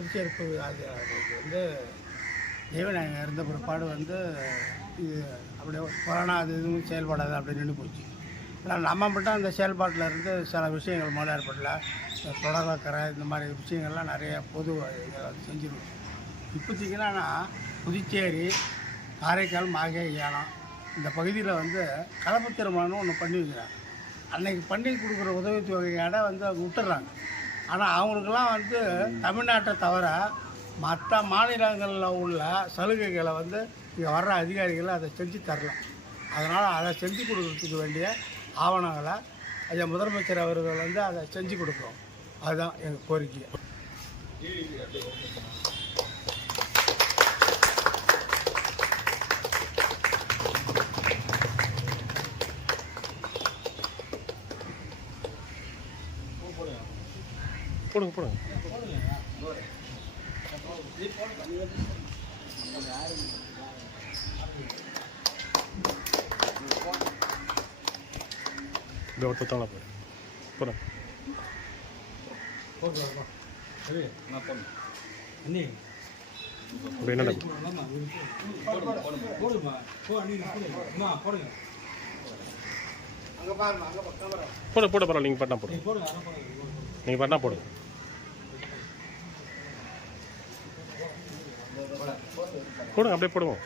பிடிச்சிருப்பு அது வந்து தெய்வநாயகம் இருந்த பிற்பாடு வந்து இது அப்படியே கொரோனா அது எதுவும் செயல்படாது அப்படின்னு நின்று போச்சு. ஆனால் நம்ம மட்டும் அந்த செயல்பாட்டில் இருந்து சில விஷயங்கள் மலையாளப்பட்டில் இந்த இந்த மாதிரி விஷயங்கள்லாம் நிறைய பொது இதை செஞ்சிருக்கோம் இப்போதைக்குன்னா புதுச்சேரி காரைக்கால் மாகே ஏனம் இந்த பகுதியில் வந்து கலப்பு திருமணம்னு ஒன்று பண்ணி வைக்கிறாங்க. அன்றைக்கு பண்ணி கொடுக்குற உதவித்தொகையோட வந்து அவங்க விட்டுறாங்க ஆனால் அவங்களுக்கெல்லாம் வந்து தமிழ்நாட்டை தவிர மற்ற மாநிலங்களில் உள்ள சலுகைகளை வந்து இங்கே வர்ற அதிகாரிகள் அதை செஞ்சு தரலாம் அதனால் அதை செஞ்சு கொடுக்கறதுக்கு வேண்டிய ஆவணங்களை ஐயா முதலமைச்சர் அவர்கள் வந்து அதை செஞ்சு கொடுக்குறோம். அதுதான் எங்கள் கோரிக்கை. போடுங்க போடுங்க. இந்த ஒருத்தர் தாள போடு. போடுங்க அப்படி என்னடா? போட போட பரவாயில்ல நீங்கள் பண்ணா போடுங்க நீங்கள் பண்ணா போடுங்க போடுங்க அப்படியே போடுவோம்